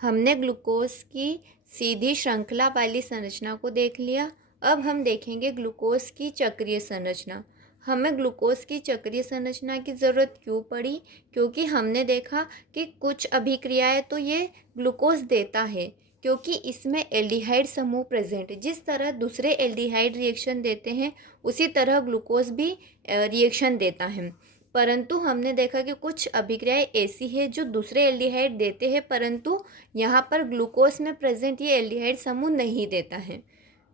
हमने ग्लूकोज की सीधी श्रृंखला वाली संरचना को देख लिया। अब हम देखेंगे ग्लूकोज की चक्रीय संरचना। हमें ग्लूकोज की चक्रीय संरचना की ज़रूरत क्यों पड़ी? क्योंकि हमने देखा कि कुछ अभिक्रियाएं तो ये ग्लूकोज देता है, क्योंकि इसमें एल्डिहाइड समूह प्रेजेंट है। जिस तरह दूसरे एल्डिहाइड रिएक्शन देते हैं उसी तरह ग्लूकोज भी रिएक्शन देता है। परंतु हमने देखा कि कुछ अभिक्रियाएं ऐसी है जो दूसरे एल्डिहाइड देते हैं, परंतु यहाँ पर ग्लूकोज में प्रेजेंट ये एल्डिहाइड समूह नहीं देता है।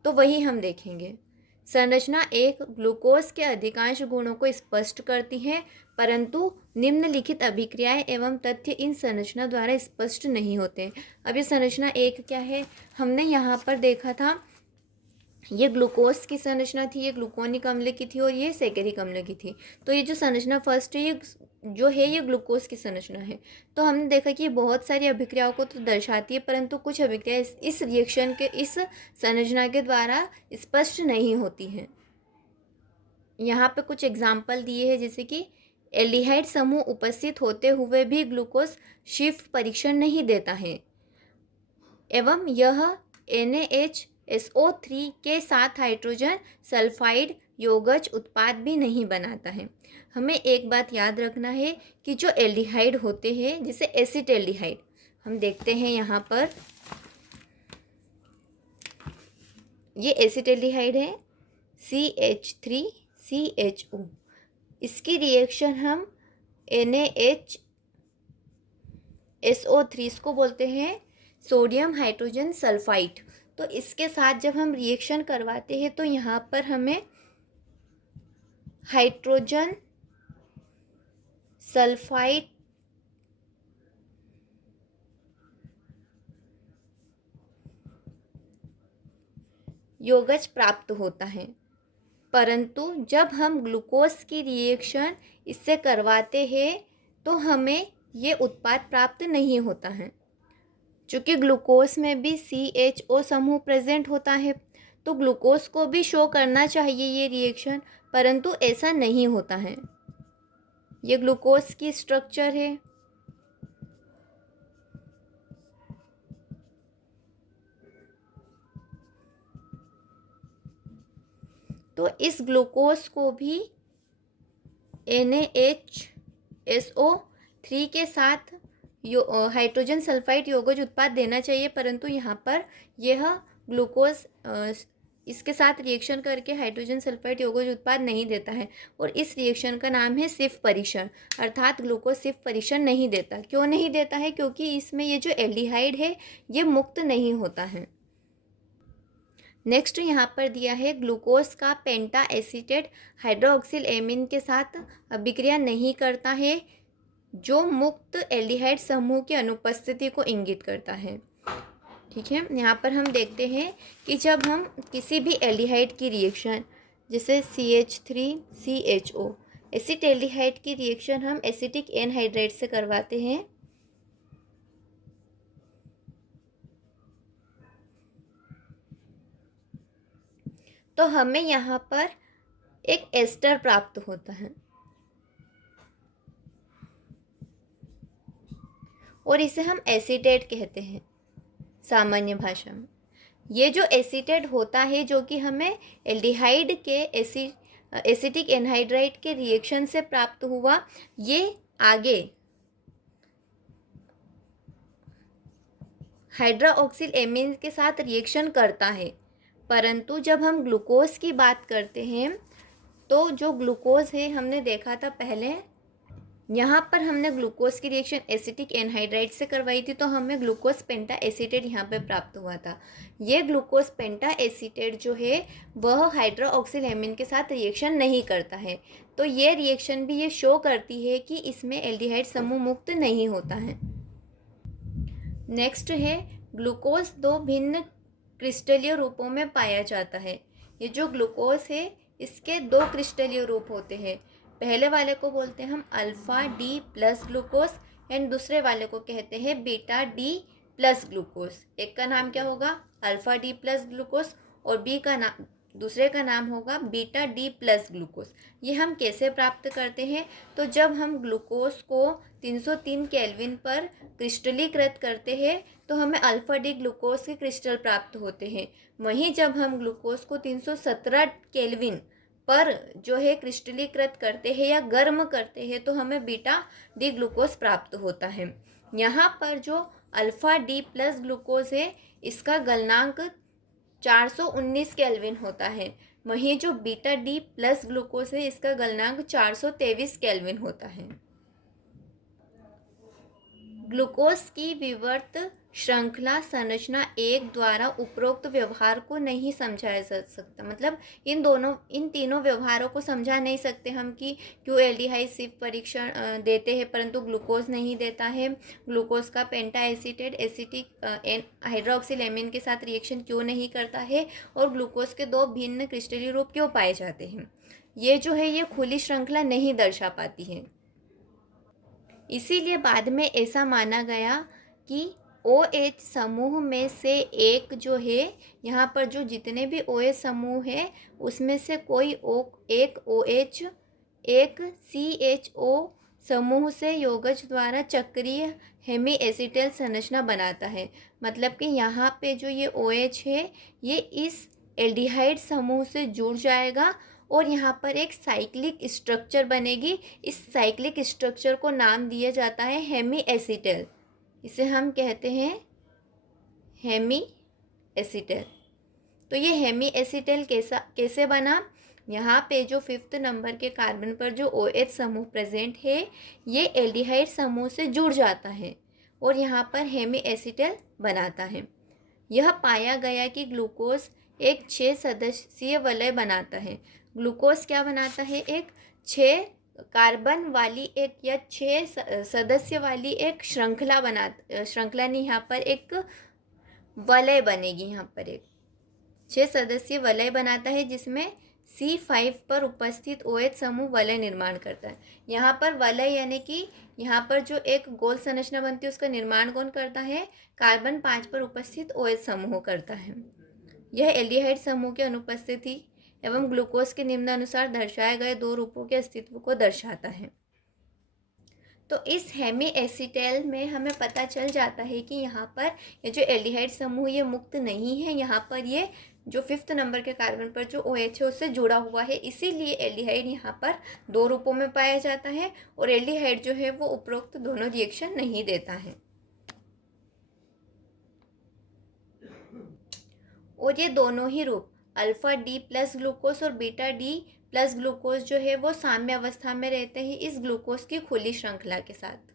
तो वही हम देखेंगे। संरचना एक ग्लूकोज के अधिकांश गुणों को स्पष्ट करती है, परंतु निम्नलिखित अभिक्रियाएं एवं तथ्य इन संरचना द्वारा स्पष्ट नहीं होते। अब ये संरचना एक क्या है? हमने यहाँ पर देखा था ये ग्लूकोज की संरचना थी, ये ग्लूकोनिक अम्ल की थी और ये सैकरिक अम्ल की थी। तो ये जो संरचना फर्स्ट है ये जो है ये ग्लूकोज की संरचना है। तो हमने देखा कि ये बहुत सारी अभिक्रियाओं को तो दर्शाती है, परंतु कुछ अभिक्रिया इस रिएक्शन के इस संरचना के द्वारा स्पष्ट नहीं होती हैं। यहाँ पे कुछ एग्जाम्पल दिए हैं, जैसे कि एल्डिहाइड समूह उपस्थित होते हुए भी ग्लूकोज शिफ्ट परीक्षण नहीं देता है, एवं यह NaHSO3 के साथ हाइड्रोजन सल्फाइड योगज उत्पाद भी नहीं बनाता है। हमें एक बात याद रखना है कि जो एल्डिहाइड होते हैं, जैसे एसिटाल्डिहाइड, हम देखते हैं यहाँ पर ये एसिटाल्डिहाइड है CH3CHO। इसकी रिएक्शन हम NaHSO3 इसको बोलते हैं सोडियम हाइड्रोजन सल्फाइड। तो इसके साथ जब हम रिएक्शन करवाते हैं तो यहाँ पर हमें हाइड्रोजन सल्फाइड योगज प्राप्त होता है, परंतु जब हम ग्लूकोज की रिएक्शन इससे करवाते हैं तो हमें ये उत्पाद प्राप्त नहीं होता है। चूँकि ग्लूकोज में भी CHO समूह प्रेजेंट होता है, तो ग्लूकोज को भी शो करना चाहिए ये रिएक्शन, परंतु ऐसा नहीं होता है। ये ग्लूकोज की स्ट्रक्चर है। तो इस ग्लूकोज को भी NaHSO3 के साथ हाइड्रोजन सल्फाइड योगज उत्पाद देना चाहिए, परंतु यहाँ पर यह ग्लूकोज इसके साथ रिएक्शन करके हाइड्रोजन सल्फाइड योगज उत्पाद नहीं देता है, और इस रिएक्शन का नाम है सिफ परीक्षण। अर्थात ग्लूकोज सिफ परीक्षण नहीं देता। क्यों नहीं देता है? क्योंकि इसमें ये जो एल्डिहाइड है ये मुक्त नहीं होता है। नेक्स्ट यहाँ पर दिया है ग्लूकोज का पेंटा एसीटेट हाइड्रोक्सिल एमीन के साथ अभिक्रिया नहीं करता है, जो मुक्त एल्डिहाइड समूह की अनुपस्थिति को इंगित करता है। ठीक है, यहाँ पर हम देखते हैं कि जब हम किसी भी एल्डिहाइड की रिएक्शन, जैसे CH3CHO एसिटाल्डिहाइड की रिएक्शन हम एसिटिक एनहाइड्राइड से करवाते हैं, तो हमें यहाँ पर एक एस्टर प्राप्त होता है और इसे हम एसीटेट कहते हैं सामान्य भाषा में। ये जो एसीटेट होता है, जो कि हमें एल्डिहाइड के एसिटिक एनहाइड्राइड के रिएक्शन से प्राप्त हुआ, ये आगे हाइड्रोक्सिल एमीन के साथ रिएक्शन करता है। परंतु जब हम ग्लूकोज की बात करते हैं तो जो ग्लूकोज है, हमने देखा था पहले, यहाँ पर हमने ग्लूकोज की रिएक्शन एसिटिक एनहाइड्राइड से करवाई थी, तो हमें ग्लूकोज पेंटा एसीटेट यहाँ पे प्राप्त हुआ था। ये ग्लूकोज पेंटा एसीटेट जो है वह हाइड्रोक्सिल एमीन के साथ रिएक्शन नहीं करता है। तो ये रिएक्शन भी ये शो करती है कि इसमें एल्डिहाइड समूह मुक्त नहीं होता है। नेक्स्ट है ग्लूकोज दो भिन्न क्रिस्टलीय रूपों में पाया जाता है। ये जो ग्लूकोज है इसके दो क्रिस्टलीय रूप होते हैं। पहले वाले को बोलते हैं हम alpha D plus glucose and दूसरे वाले को कहते हैं बीटा डी प्लस ग्लूकोज। एक का नाम क्या होगा? अल्फ़ा डी प्लस ग्लूकोज और दूसरे का नाम होगा बीटा डी प्लस ग्लूकोज। ये हम कैसे प्राप्त करते हैं? तो जब हम ग्लूकोज को 303 केल्विन पर क्रिस्टलीकृत करते हैं तो हमें अल्फा डी ग्लूकोज के क्रिस्टल प्राप्त होते हैं। वहीं जब हम ग्लूकोज को 317 केल्विन पर जो है क्रिस्टलीकृत करते हैं या गर्म करते हैं तो हमें बीटा डी ग्लूकोज प्राप्त होता है। यहाँ पर जो अल्फ़ा डी प्लस ग्लूकोज है इसका गलनांक 419 केल्विन होता है। वहीं जो बीटा डी प्लस ग्लूकोज है इसका गलनांक 423 केल्विन होता है। ग्लूकोज की विवर्त श्रृंखला संरचना एक द्वारा उपरोक्त व्यवहार को नहीं समझाया जा सकता। मतलब इन तीनों व्यवहारों को समझा नहीं सकते हम कि क्यों एल्डिहाइड सिर्फ परीक्षण देते हैं परंतु ग्लूकोज नहीं देता है, ग्लूकोज का पेंटा एसीटेट एसिटिक हाइड्रोक्सिल एमीन के साथ रिएक्शन क्यों नहीं करता है और ग्लूकोज के दो भिन्न क्रिस्टलीय रूप क्यों पाए जाते हैं। ये जो है ये खुली श्रृंखला नहीं दर्शा पाती है। इसीलिए बाद में ऐसा माना गया कि OH समूह में से एक जो है, यहाँ पर जो जितने भी OH समूह है उसमें से कोई एक OH एक CHO समूह से योगज द्वारा चक्रीय हेमी एसिटेल संरचना बनाता है। मतलब कि यहाँ पे जो ये OH है ये इस एल्डिहाइड समूह से जुड़ जाएगा और यहाँ पर एक साइक्लिक स्ट्रक्चर बनेगी। इस साइक्लिक स्ट्रक्चर को नाम दिया जाता है हेमी एसिटेल। इसे हम कहते हैं हेमी एसिटेल। तो ये हेमी एसिटेल कैसे बना? यहाँ पे जो 5th नंबर के कार्बन पर जो OH समूह प्रेजेंट है ये एल्डिहाइड समूह से जुड़ जाता है और यहाँ पर हेमी एसिटेल बनाता है। यह पाया गया कि ग्लूकोज एक 6 सदस्यीय वलय बनाता है। ग्लूकोज क्या बनाता है? एक 6 कार्बन वाली एक या 6 सदस्य वाली एक श्रृंखला श्रृंखला नहीं, यहाँ पर एक वलय बनेगी। यहाँ पर एक 6 सदस्यीय वलय बनाता है जिसमें C5 पर उपस्थित OH समूह वलय निर्माण करता है। यहाँ पर वलय यानी कि यहाँ पर जो एक गोल संरचना बनती है उसका निर्माण कौन करता है? कार्बन 5 पर उपस्थित OH समूह करता है। यह एल्डिहाइड समूह की अनुपस्थिति एवं ग्लूकोज के निम्नानुसार दर्शाए गए दो रूपों के अस्तित्व को दर्शाता है। तो इस हेमी एसिटेल में हमें पता चल जाता है कि यहाँ पर ये जो एल्डिहाइड समूह ये मुक्त नहीं है, यहाँ पर ये जो 5th नंबर के कार्बन पर जो OH है उससे जुड़ा हुआ है। इसीलिए एल्डिहाइड यहाँ पर दो रूपों में पाया जाता है और एल्डिहाइड जो है वो उपरोक्त दोनों रिएक्शन नहीं देता है। और ये दोनों ही रूप अल्फ़ा डी प्लस ग्लूकोज और बीटा डी प्लस ग्लूकोज जो है वो साम्य अवस्था में रहते हैं इस ग्लूकोज की खुली श्रृंखला के साथ।